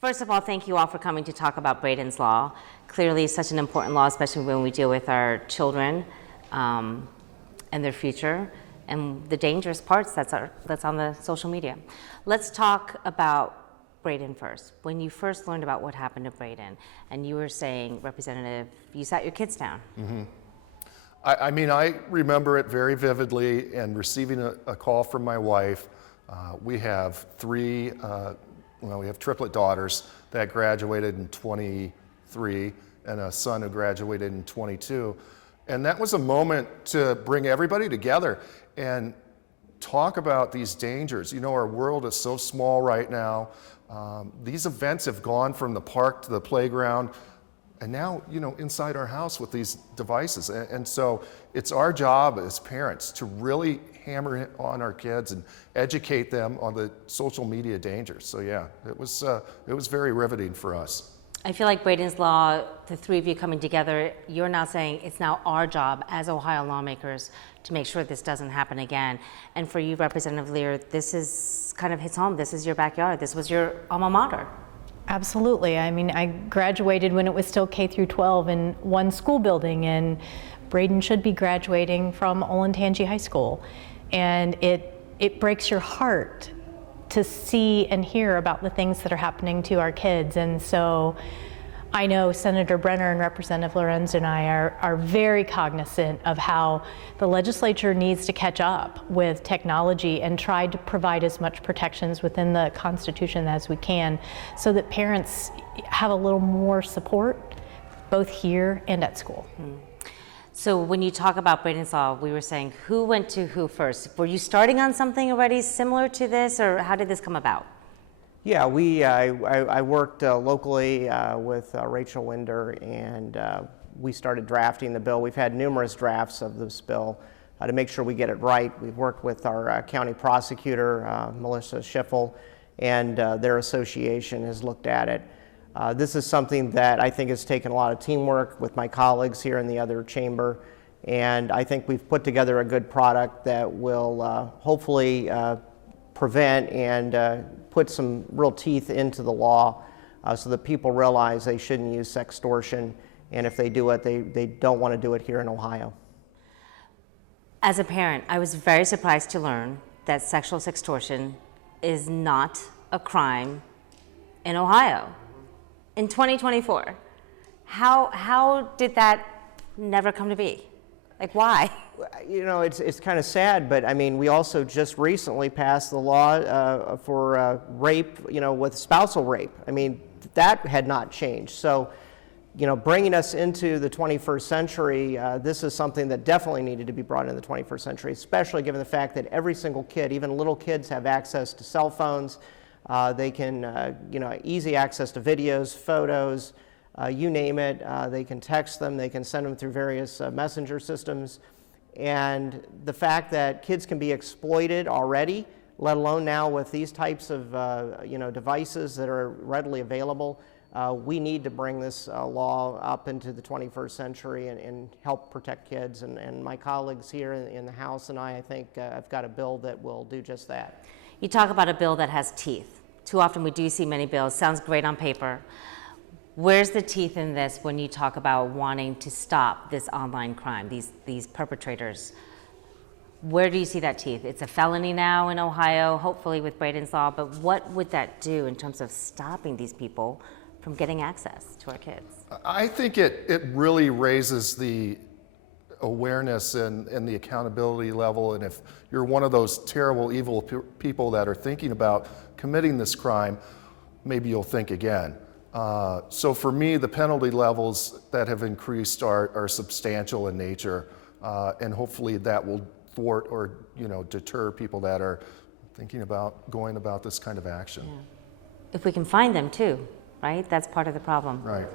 First of all, thank you all for coming to talk about Braden's Law. Clearly such an important law, especially when we deal with our children and their future and the dangerous parts that's on the social media. Let's talk about Braden first. When you first learned about what happened to Braden, and you were saying, Representative, you sat your kids down. Mm-hmm. I mean, I remember it very vividly, and receiving a call from my wife. We have we have triplet daughters that graduated in 23 and a son who graduated in 22. And that was a moment to bring everybody together and talk about these dangers. You know, our world is so small right now. These events have gone from the park to the playground, and now, you know, inside our house with these devices. And so it's our job as parents to really hammer on our kids and educate them on the social media dangers. So yeah, it was very riveting for us. I feel like Braden's Law, the three of you coming together, you're now saying it's now our job as Ohio lawmakers to make sure this doesn't happen again. And for you, Representative Lear, this is kind of hits home. This is your backyard. This was your alma mater. Absolutely. I mean, I graduated when it was still K through 12 in one school building, and Braden should be graduating from Olentangy High School. And it breaks your heart to see and hear about the things that are happening to our kids. And so I know Senator Brenner and Representative Lorenz and I are very cognizant of how the legislature needs to catch up with technology and try to provide as much protections within the Constitution as we can so that parents have a little more support both here and at school. So when you talk about Braden's Law, we were saying who went to who first? Were you starting on something already similar to this, or how did this come about? Yeah, I worked locally with Rachel Winder, and we started drafting the bill. We've had numerous drafts of this bill to make sure we get it right. We've worked with our county prosecutor, Melissa Schiffel, and their association has looked at it. This is something that I think has taken a lot of teamwork with my colleagues here in the other chamber, and I think we've put together a good product that will hopefully prevent and put some real teeth into the law so that people realize they shouldn't use sextortion, and if they do it, they don't want to do it here in Ohio. As a parent, I was very surprised to learn that sexual sextortion is not a crime in Ohio in 2024. How did that never come to be? Like, why? You know, it's kind of sad, but I mean, we also just recently passed the law for rape, you know, with spousal rape. I mean, that had not changed. So, you know, bringing us into the 21st century, this is something that definitely needed to be brought into the 21st century, especially given the fact that every single kid, even little kids, have access to cell phones. They can, you know, easy access to videos, photos, you name it. They can text them, they can send them through various messenger systems. And the fact that kids can be exploited already, let alone now with these types of you know, devices that are readily available, we need to bring this law up into the 21st century and help protect kids. And my colleagues here in the House and I think have got a bill that will do just that. You talk about a bill that has teeth. Too often we do see many bills. Sounds great on paper. Where's the teeth in this when you talk about wanting to stop this online crime, these perpetrators? Where do you see that teeth? It's a felony now in Ohio, hopefully with Braden's Law, but what would that do in terms of stopping these people from getting access to our kids? I think it really raises the awareness and the accountability level, and if you're one of those terrible, evil people that are thinking about committing this crime, maybe you'll think again. So for me, the penalty levels that have increased are substantial in nature, and hopefully that will thwart or, you know, deter people that are thinking about going about this kind of action. Yeah. If we can find them too, right? That's part of the problem. Right.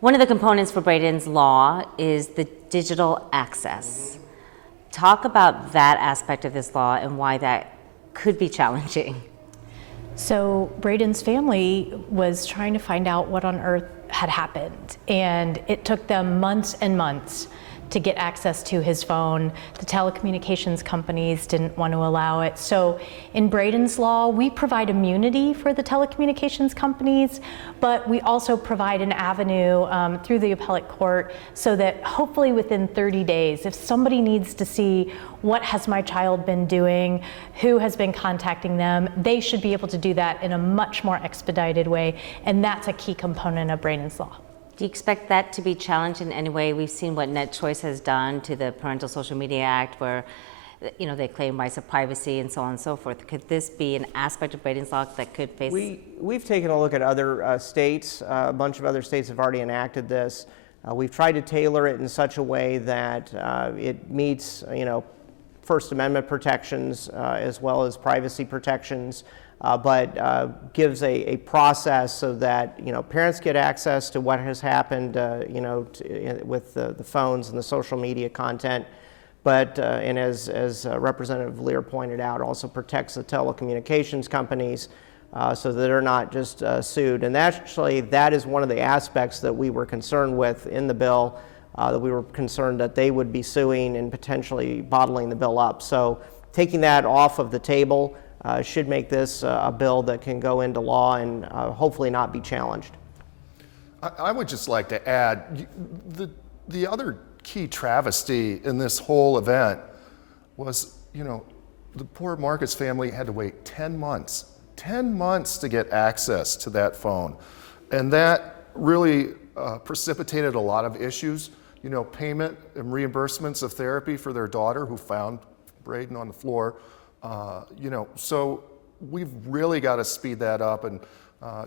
One of the components for Braden's Law is the digital access. Talk about that aspect of this law and why that could be challenging. So Braden's family was trying to find out what on earth had happened, and it took them months and months to get access to his phone. The telecommunications companies didn't want to allow it. So in Braden's law, we provide immunity for the telecommunications companies, but we also provide an avenue through the appellate court so that hopefully within 30 days, if somebody needs to see what has my child been doing, who has been contacting them, they should be able to do that in a much more expedited way, and that's a key component of Braden's law. Do you expect that to be challenged in any way? We've seen what NetChoice has done to the Parental Social Media Act, where they claim rights of privacy and so on and so forth. Could this be an aspect of Braden's law that could face? We've taken a look at other states. A bunch of other states have already enacted this. We've tried to tailor it in such a way that it meets, First Amendment protections as well as privacy protections. But gives a process so that parents get access to what has happened with the phones and the social media content, but and as Representative Lear pointed out, also protects the telecommunications companies so that they're not just sued. And actually, that is one of the aspects that we were concerned with in the bill, that we were concerned that they would be suing and potentially bottling the bill up. So taking that off of the table should make this a bill that can go into law and hopefully not be challenged. I would just like to add, the other key travesty in this whole event was, the poor Marcus family had to wait 10 months to get access to that phone. And that really precipitated a lot of issues, payment and reimbursements of therapy for their daughter who found Braden on the floor. So we've really got to speed that up. And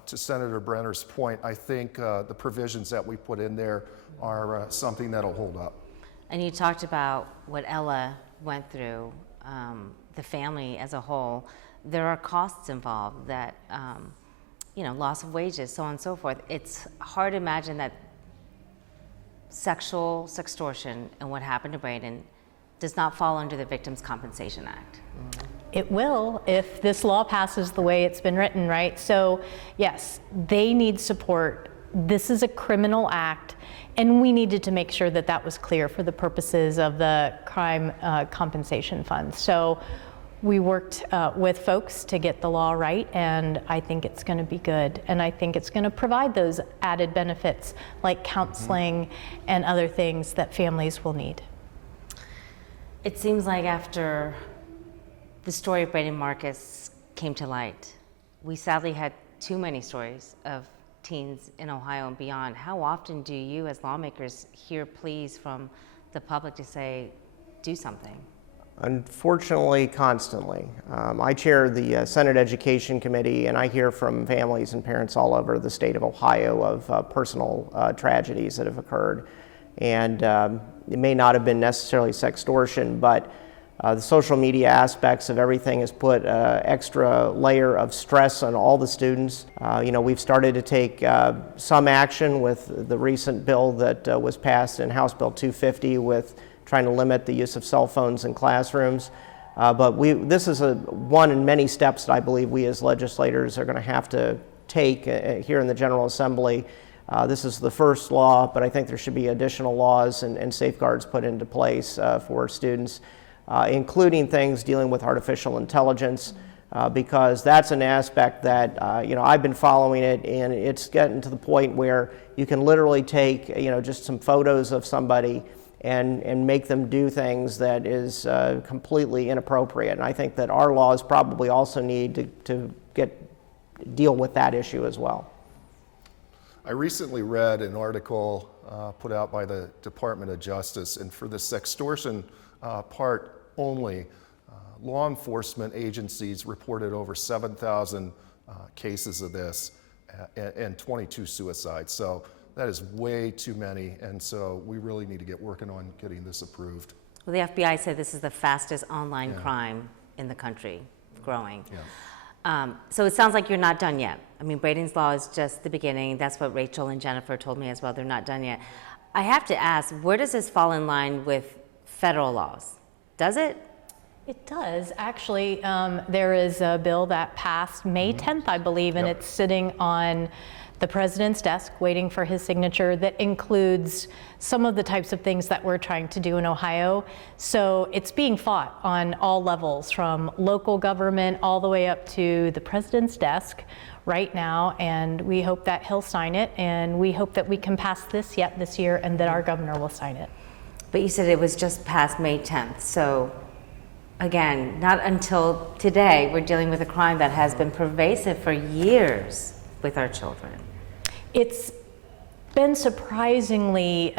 to Senator Brenner's point, I think the provisions that we put in there are something that'll hold up. And you talked about what Ella went through, the family as a whole. There are costs involved that, loss of wages, so on and so forth. It's hard to imagine that sextortion and what happened to Braden does not fall under the Victims' Compensation Act. It will if this law passes the way it's been written, right? So yes, they need support. This is a criminal act, and we needed to make sure that that was clear for the purposes of the crime compensation fund. So we worked with folks to get the law right, and I think it's going to be good. And I think it's going to provide those added benefits like counseling and other things that families will need. It seems like after the story of Braden Marcus came to light, we sadly had too many stories of teens in Ohio and beyond. How often do you as lawmakers hear pleas from the public to say, do something? Unfortunately, constantly. I chair the Senate Education Committee, and I hear from families and parents all over the state of Ohio of personal tragedies that have occurred. And it may not have been necessarily sextortion, but the social media aspects of everything has put an extra layer of stress on all the students. We've started to take some action with the recent bill that was passed in House Bill 250 with trying to limit the use of cell phones in classrooms. But this is one in many steps that I believe we as legislators are going to have to take here in the General Assembly. This is the first law, but I think there should be additional laws and safeguards put into place for students, including things dealing with artificial intelligence, because that's an aspect that I've been following it, and it's getting to the point where you can literally take just some photos of somebody and make them do things that is completely inappropriate. And I think that our laws probably also need to deal with that issue as well. I recently read an article put out by the Department of Justice, and for the sextortion part only, law enforcement agencies reported over 7,000 cases of this and 22 suicides. So that is way too many, and so we really need to get working on getting this approved. Well, the FBI said this is the fastest online crime in the country, growing. Yeah. So it sounds like you're not done yet. I mean, Braden's law is just the beginning. That's what Rachel and Jennifer told me as well. They're not done yet. I have to ask, where does this fall in line with federal laws? Does it? It does. Actually, there is a bill that passed May 10th, I believe, and it's sitting on the president's desk waiting for his signature that includes some of the types of things that we're trying to do in Ohio. So it's being fought on all levels, from local government all the way up to the president's desk right now, and we hope that he'll sign it, and we hope that we can pass this yet this year and that our governor will sign it. But you said it was just past May 10th, so again, not until today we're dealing with a crime that has been pervasive for years with our children. It's been surprisingly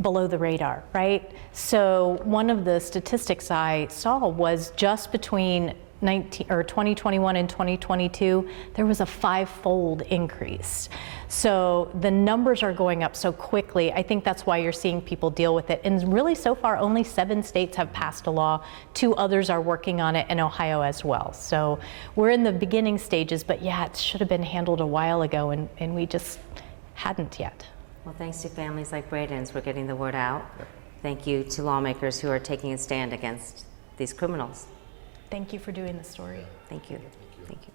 below the radar, right? So one of the statistics I saw was just between 2021 and 2022, there was a 5-fold increase. So the numbers are going up so quickly. I think that's why you're seeing people deal with it. And really, so far, only 7 states have passed a law. 2 others are working on it, and Ohio as well. So we're in the beginning stages, but yeah, it should have been handled a while ago, and we just hadn't yet. Well, thanks to families like Braden's for getting the word out. Thank you to lawmakers who are taking a stand against these criminals. Thank you for doing the story. Thank you. Thank you.